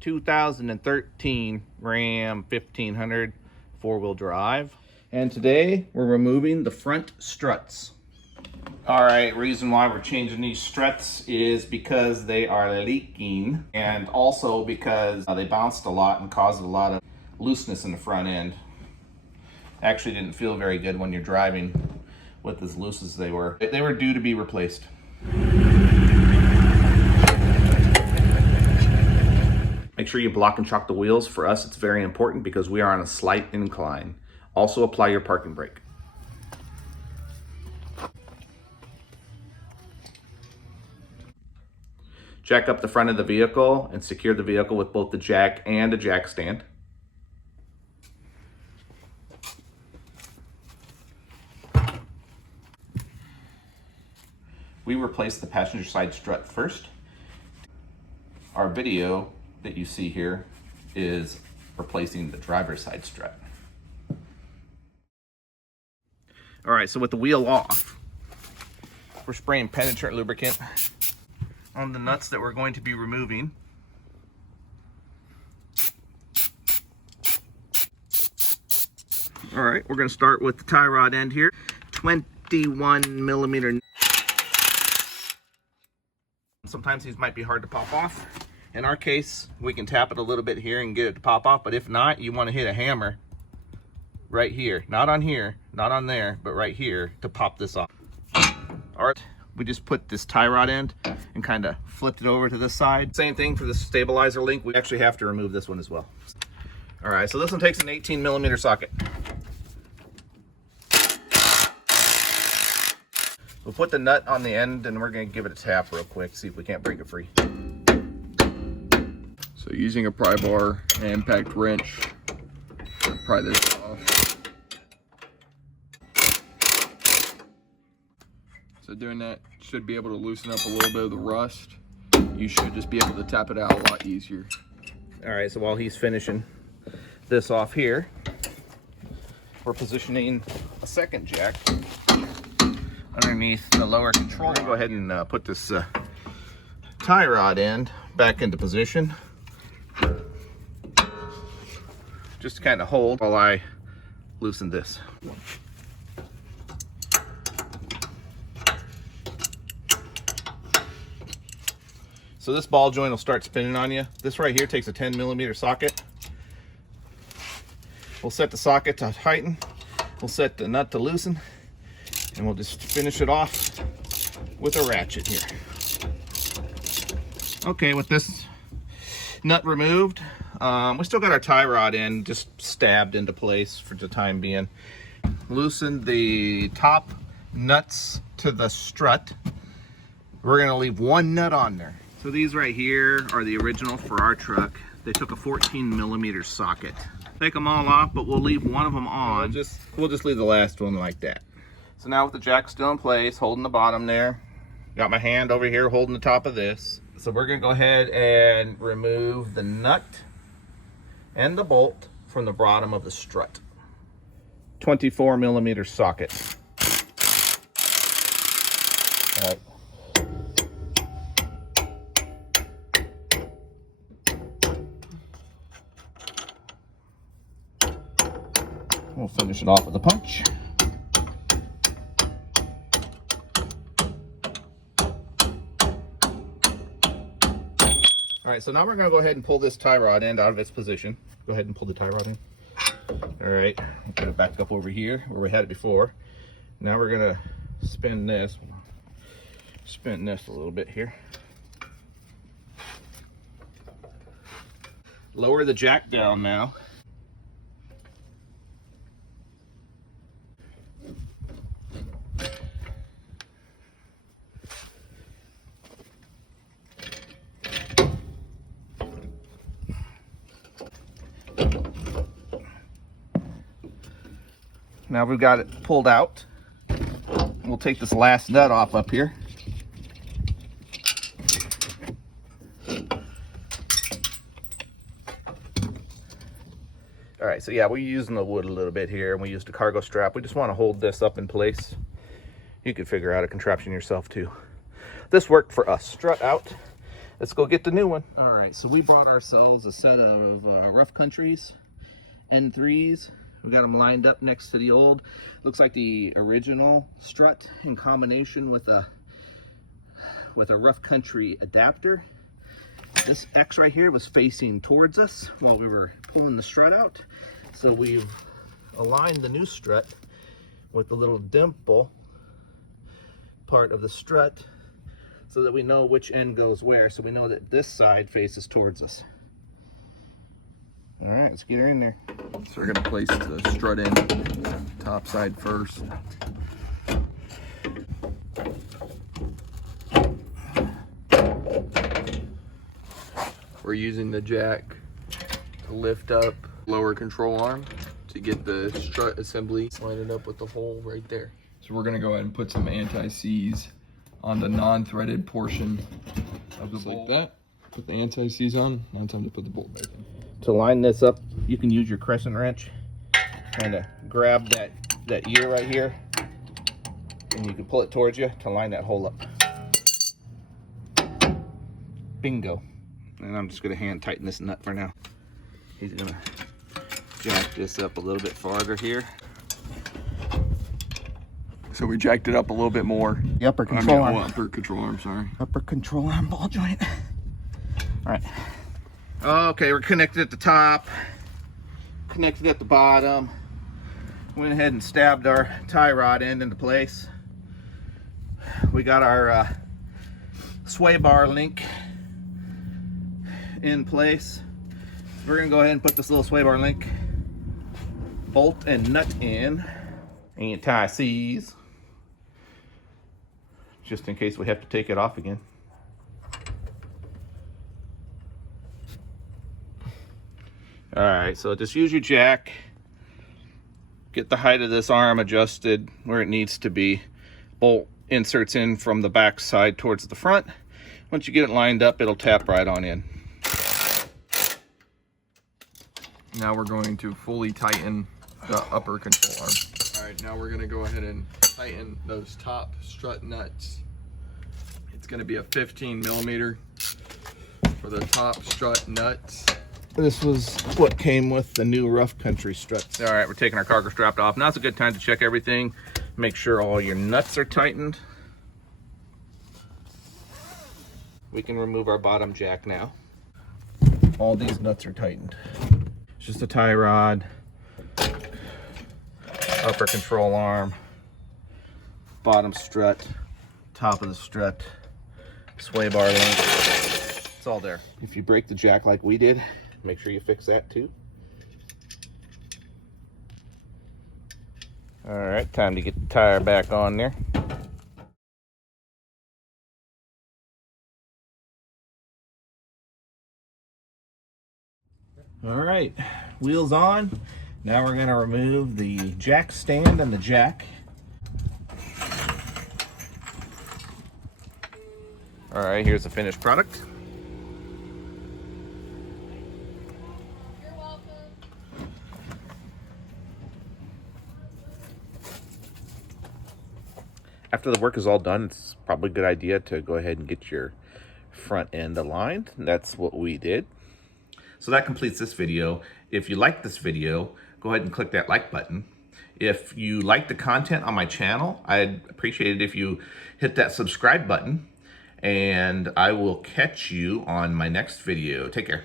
2013 Ram 1500 four-wheel drive. And today we're removing the front struts. All right, reason why we're changing these struts is because they are leaking, and also because they bounced a lot and caused a lot of looseness in the front end. Actually didn't feel very good when you're driving with as loose as they were. They were due to be replaced. Make sure you block and chock the wheels. For us, it's very important because we are on a slight incline. Also apply your parking brake. Jack up the front of the vehicle and secure the vehicle with both the jack and a jack stand. We replaced the passenger side strut first. Our video that you see here is replacing the driver's side strut. All right, so with the wheel off, we're spraying penetrant lubricant on the nuts that we're going to be removing. All right, we're going to start with the tie rod end here, 21 millimeter. Sometimes these might be hard to pop off. In our case, we can tap it a little bit here and get it to pop off, but if not, you want to hit a hammer right here. Not on here, not on there, but right here to pop this off. All right, we just put this tie rod end and kind of flipped it over to this side. Same thing for the stabilizer link. We actually have to remove this one as well. All right, so this one takes an 18 millimeter socket. We'll put the nut on the end and we're gonna give it a tap real quick, see if we can't break it free. So using a pry bar and impact wrench, pry this off. So doing that should be able to loosen up a little bit of the rust. You should just be able to tap it out a lot easier. All right, so while he's finishing this off here, we're positioning a second jack underneath the lower control. Go ahead and put this tie rod end back into position. Just to kind of hold while I loosen this. So this ball joint will start spinning on you. This right here takes a 10 millimeter socket. We'll set the socket to tighten. We'll set the nut to loosen. And we'll just finish it off with a ratchet here. Okay, with this nut removed, we still got our tie rod end just stabbed into place for the time being. Loosen the top nuts to the strut. We're gonna leave one nut on there. So these right here are the original for our truck. They took a 14 millimeter socket. Take them all off, but we'll leave one of them on. We'll just leave the last one like that. So now with the jack still in place, holding the bottom there, got my hand over here holding the top of this. So we're gonna go ahead and remove the nut and the bolt from the bottom of the strut. 24 millimeter socket. All right. We'll finish it off with a punch. All right, so now we're gonna go ahead and pull this tie rod end out of its position. Go ahead and pull the tie rod in. All right, put it back up over here where we had it before. Now we're gonna spin this a little bit here. Lower the jack down now. Now we've got it pulled out. We'll take this last nut off up here. All right, so yeah, we're using the wood a little bit here, and we used a cargo strap. We just want to hold this up in place. You could figure out a contraption yourself too. This worked for us. Strut out. let's go get the new one. All right, so we brought ourselves a set of Rough Countries N3s. We got them lined up next to the old, looks like the original strut in combination with a Rough Country adapter. This X right here was facing towards us while we were pulling the strut out. So we've aligned the new strut with the little dimple part of the strut so that we know which end goes where. So we know that this side faces towards us. All right, let's get her in there. So we're gonna place the strut in top side first. We're using the jack to lift up lower control arm to get the strut assembly lined up with the hole right there. So we're gonna go ahead and put some anti-seize on the non-threaded portion of the bolt. Like that. Put the anti-seize on. Now it's time to put the bolt back in. To line this up, you can use your crescent wrench, kind of grab that ear right here, and you can pull it towards you to line that hole up. Bingo. And I'm just gonna hand tighten this nut for now. He's gonna jack this up a little bit farther here. So we jacked it up a little bit more. The upper control arm. Upper control arm, sorry. Upper control arm ball joint. All right. Okay, we're connected at the top, connected at the bottom. Went ahead and stabbed our tie rod end into place. We got our sway bar link in place. We're gonna go ahead and put this little sway bar link bolt and nut in. Anti-seize, just in case we have to take it off again. All right, so just use your jack, get the height of this arm adjusted where it needs to be. Bolt inserts in from the back side towards the front. Once you get it lined up, it'll tap right on in. Now we're going to fully tighten the upper control arm. All right, now we're gonna go ahead and tighten those top strut nuts. It's gonna be a 15 millimeter for the top strut nuts. This was what came with the new Rough Country struts. All right, we're taking our cargo strap off. Now's a good time to check everything. Make sure all your nuts are tightened. We can remove our bottom jack now. All these nuts are tightened. It's just a tie rod, upper control arm, bottom strut, top of the strut, sway bar link. It's all there. If you break the jack like we did, make sure you fix that too. All right, time to get the tire back on there. All right, wheels on. Now we're gonna remove the jack stand and the jack. All right, here's the finished product. You're welcome. After the work is all done, it's probably a good idea to go ahead and get your front end aligned. That's what we did. So that completes this video. If you liked this video, go ahead and click that like button. If you like the content on my channel, I'd appreciate it if you hit that subscribe button, and I will catch you on my next video. Take care.